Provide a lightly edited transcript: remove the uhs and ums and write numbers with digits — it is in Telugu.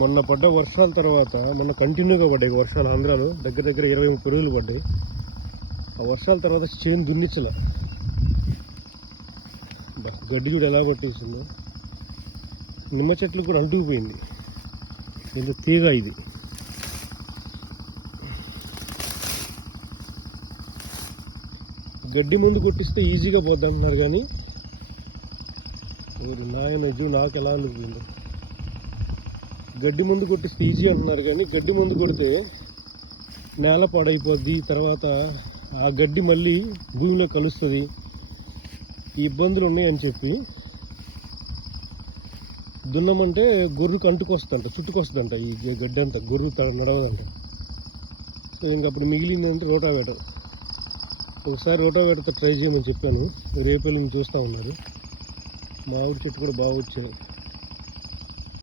మొన్న పడ్డ వర్షాల తర్వాత మొన్న కంటిన్యూగా పడ్డాయి వర్షాలు ఆంధ్రాలో దగ్గర దగ్గర 20-30 రోజులు పడ్డాయి. ఆ వర్షాల తర్వాత చేను దున్నిచ్చలే. గడ్డి కూడా ఎలా పట్టేసిందో. నిమ్మ చెట్లు కూడా అంటుకుపోయింది. ఏదో తీగ ఇది. గడ్డి ముందు కొట్టిస్తే ఈజీగా పోద్ది అంటున్నారు కానీ నాయన ఇది నాకు ఎలా అనిపించింది. గడ్డి ముందు కొట్టిస్తే ఈజీ అంటున్నారు కానీ గడ్డి ముందు కొడితే నేల పాడైపోద్ది. తర్వాత ఆ గడ్డి మళ్ళీ భూమిలో కలుస్తుంది. ఈ ఇబ్బందులు ఉన్నాయని చెప్పి దున్నమంటే గొర్రెకు అంటుకొస్తుందంట, చుట్టుకొస్తుందంట. ఈ గడ్డి అంతా గొర్రె నడవదంట. సో ఇంకప్పుడు మిగిలిందంటే రోటావేటర్. ఒకసారి రోటావేటర్తో ట్రై చేయమని చెప్పాను. రేపు చూస్తూ ఉన్నారు. మామిడి చెట్టు కూడా బాగా వచ్చాయి.